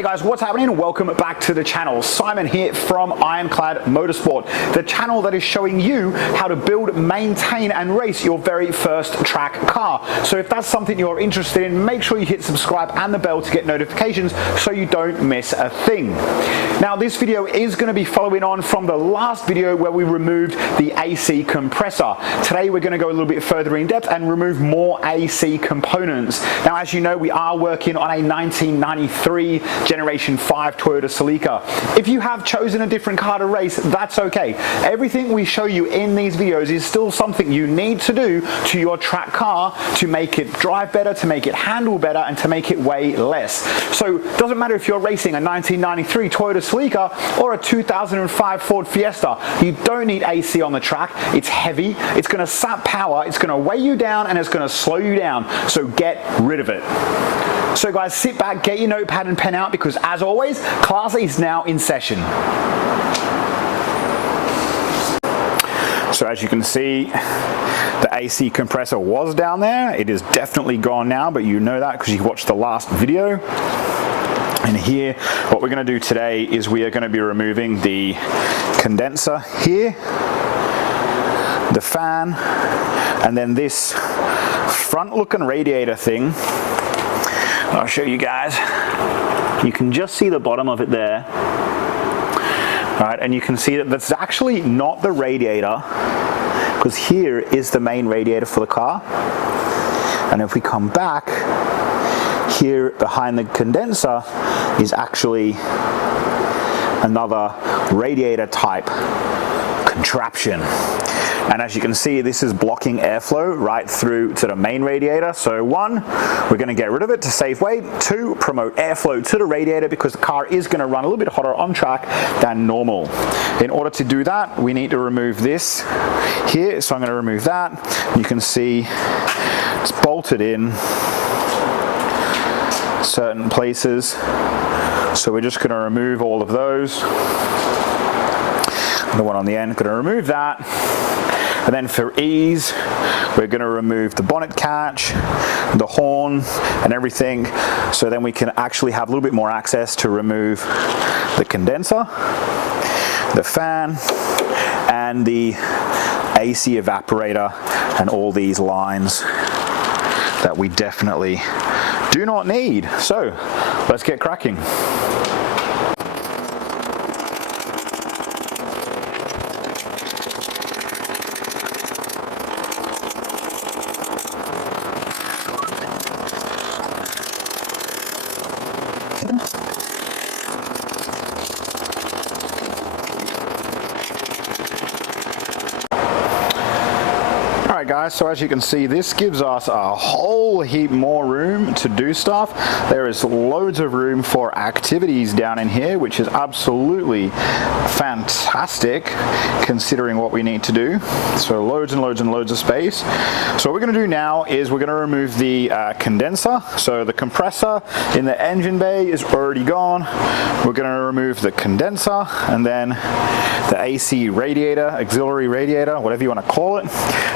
Hey guys, what's happening? Welcome back to the channel. Simon here from Ironclad Motorsport, the channel that is showing you how to build, maintain and race your very first track car. So if that's something you're interested in, make sure you hit subscribe and the bell to get notifications so you don't miss a thing. Now this video is going to be following on from the last video where we removed the AC compressor. Today we're going to go a little bit further in depth and remove more AC components. Now as you know, we are working on a 1993 Generation 5 Toyota Celica. If you have chosen a different car to race, that's okay. Everything we show you in these videos is still something you need to do to your track car to make it drive better, to make it handle better, and to make it weigh less. So it doesn't matter if you're racing a 1993 Toyota Celica or a 2005 Ford Fiesta, you don't need AC on the track. It's heavy, it's going to sap power, it's going to weigh you down, and it's going to slow you down. So get rid of it. So guys, sit back, get your notepad and pen out, because as always, class is now in session. So as you can see, the AC compressor was down there. It is definitely gone now, but you know that because you watched the last video. And here, what we're going to do today is we are going to be removing the condenser here, the fan, and then this front looking radiator thing. I'll show you guys. You can just see the bottom of it there. All right, and you can see that that's actually not the radiator, because here is the main radiator for the car. And if we come back, here behind the condenser is actually another radiator type contraption. And as you can see, this is blocking airflow right through to the main radiator. So one, we're going to get rid of it to save weight. Two, promote airflow to the radiator because the car is going to run a little bit hotter on track than normal. In order to do that, we need to remove this here. So I'm going to remove that. You can see it's bolted in certain places. So we're just going to remove all of those. The one on the end, going to remove that. And then for ease, we're going to remove the bonnet catch, the horn, and everything. So then we can actually have a little bit more access to remove the condenser, the fan, and the AC evaporator, and all these lines that we definitely do not need. So let's get cracking. Alright guys, so as you can see, this gives us a whole heap more room to do stuff. There is loads of room for activities down in here, which is absolutely fantastic considering what we need to do. So loads and loads and loads of space. So what we're going to do now is we're going to remove the condenser. So the compressor in the engine bay is already gone. We're going to remove the condenser, and then the AC radiator, auxiliary radiator, whatever you want to call it.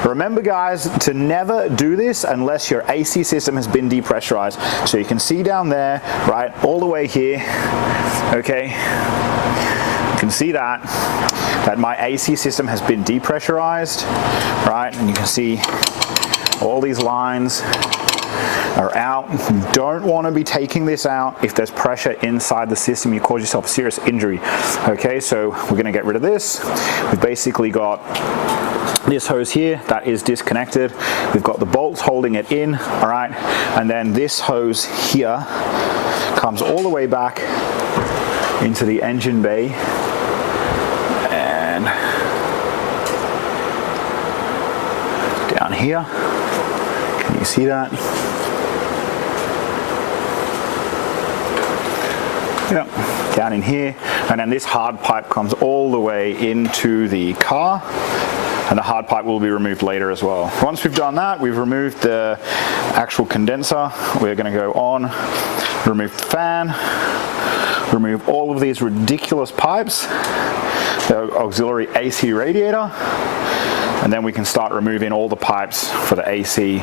Remember guys, to never do this unless your AC system has been depressurized. So you can see down there, right, all the way here, okay, you can see that my AC system has been depressurized, right, and you can see all these lines are out. You don't want to be taking this out. If there's pressure inside the system, you cause yourself serious injury. Okay, so we're going to get rid of this. We've basically got this hose here that is disconnected. We've got the bolts holding it in, all right, and then this hose here comes all the way back into the engine bay, and down here. Can you see that? Yep, down in here, and then this hard pipe comes all the way into the car, and the hard pipe will be removed later as well. Once we've done that, we've removed the actual condenser. We're going to go on, remove the fan, remove all of these ridiculous pipes, the auxiliary AC radiator, and then we can start removing all the pipes for the AC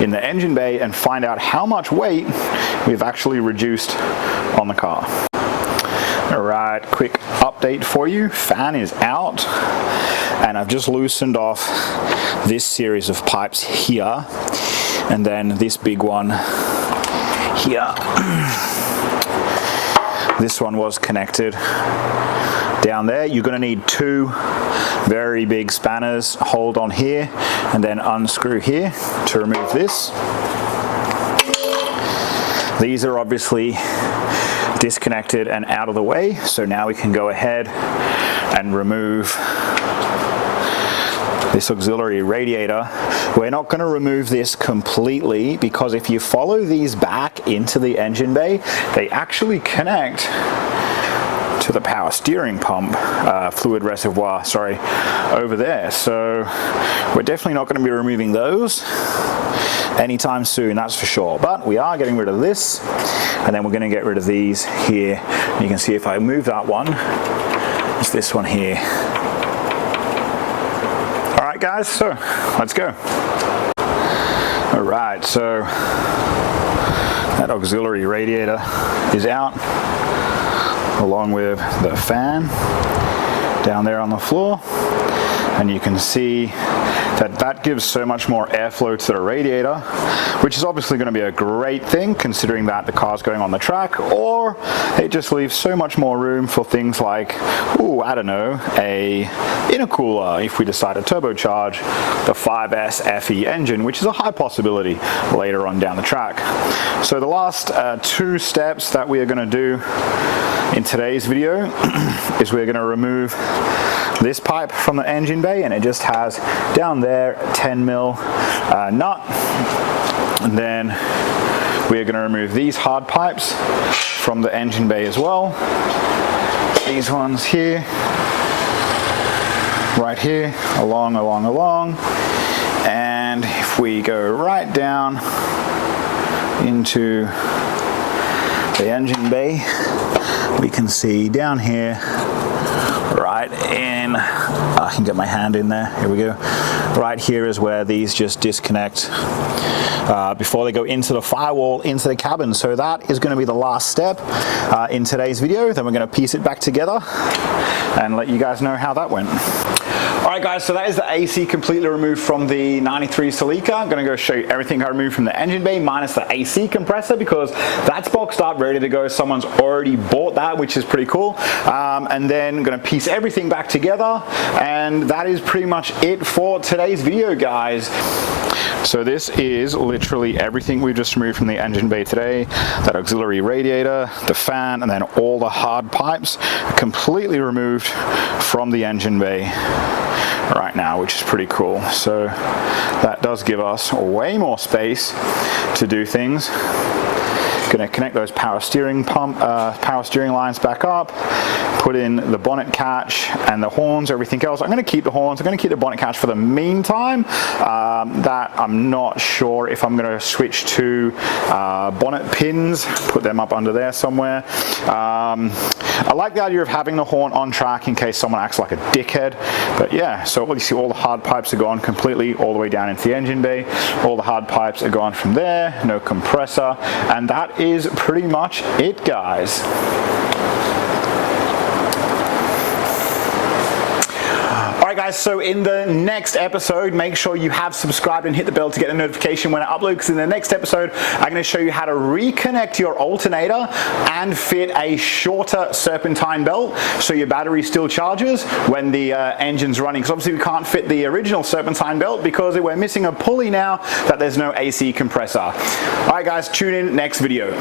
in the engine bay and find out how much weight we've actually reduced on the car. Alright, quick update for you. Fan is out, and I've just loosened off this series of pipes here, and then this big one here. This one was connected down there. You're going to need two very big spanners. Hold on here and then unscrew here to remove this. These are obviously disconnected and out of the way, so now we can go ahead and remove this auxiliary radiator. We're not going to remove this completely, because if you follow these back into the engine bay, they actually connect to the power steering pump fluid reservoir, sorry, over there. So we're definitely not going to be removing those anytime soon, that's for sure. But we are getting rid of this, and then we're going to get rid of these here. You can see if I move that one, it's this one here. All right, guys, so let's go. All right, so that auxiliary radiator is out, along with the fan down there on the floor, and you can see that gives so much more airflow to the radiator, which is obviously going to be a great thing considering that the car's going on the track, or it just leaves so much more room for things like, I don't know, a intercooler if we decide to turbocharge the 5S FE engine, which is a high possibility later on down the track. So the last two steps that we are going to do in today's video is we're going to remove this pipe from the engine bay, and it just has down there 10 mil nut, and then we are going to remove these hard pipes from the engine bay as well. These ones here, right here, along, and if we go right down into the engine bay, we can see down here, right in, I can get my hand in there, here we go. Right here is where these just disconnect before they go into the firewall, into the cabin. So that is going to be the last step in today's video. Then we're going to piece it back together and let you guys know how that went. Alright guys, so that is the AC completely removed from the 93 Celica. I'm going to go show you everything I removed from the engine bay minus the AC compressor, because that's boxed up, ready to go. Someone's already bought that, which is pretty cool. And then I'm going to piece everything back together, and that is pretty much it for today's video, guys. So this is literally everything we've just removed from the engine bay today. That auxiliary radiator, the fan, and then all the hard pipes completely removed from the engine bay right now, which is pretty cool. So that does give us way more space to do things. Going to connect those power steering lines back up, put in the bonnet catch and the horns, everything else. I'm going to keep the horns, I'm going to keep the bonnet catch for the meantime. That I'm not sure if I'm going to switch to bonnet pins, put them up under there somewhere. I like the idea of having the horn on track in case someone acts like a dickhead. But yeah, so you see all the hard pipes are gone completely all the way down into the engine bay. All the hard pipes are gone from there, no compressor, and that is pretty much it, guys. Alright guys, so in the next episode, make sure you have subscribed and hit the bell to get a notification when I upload, because in the next episode, I'm going to show you how to reconnect your alternator and fit a shorter serpentine belt so your battery still charges when the engine's running. Because obviously we can't fit the original serpentine belt because we're missing a pulley now that there's no AC compressor. Alright guys, tune in next video.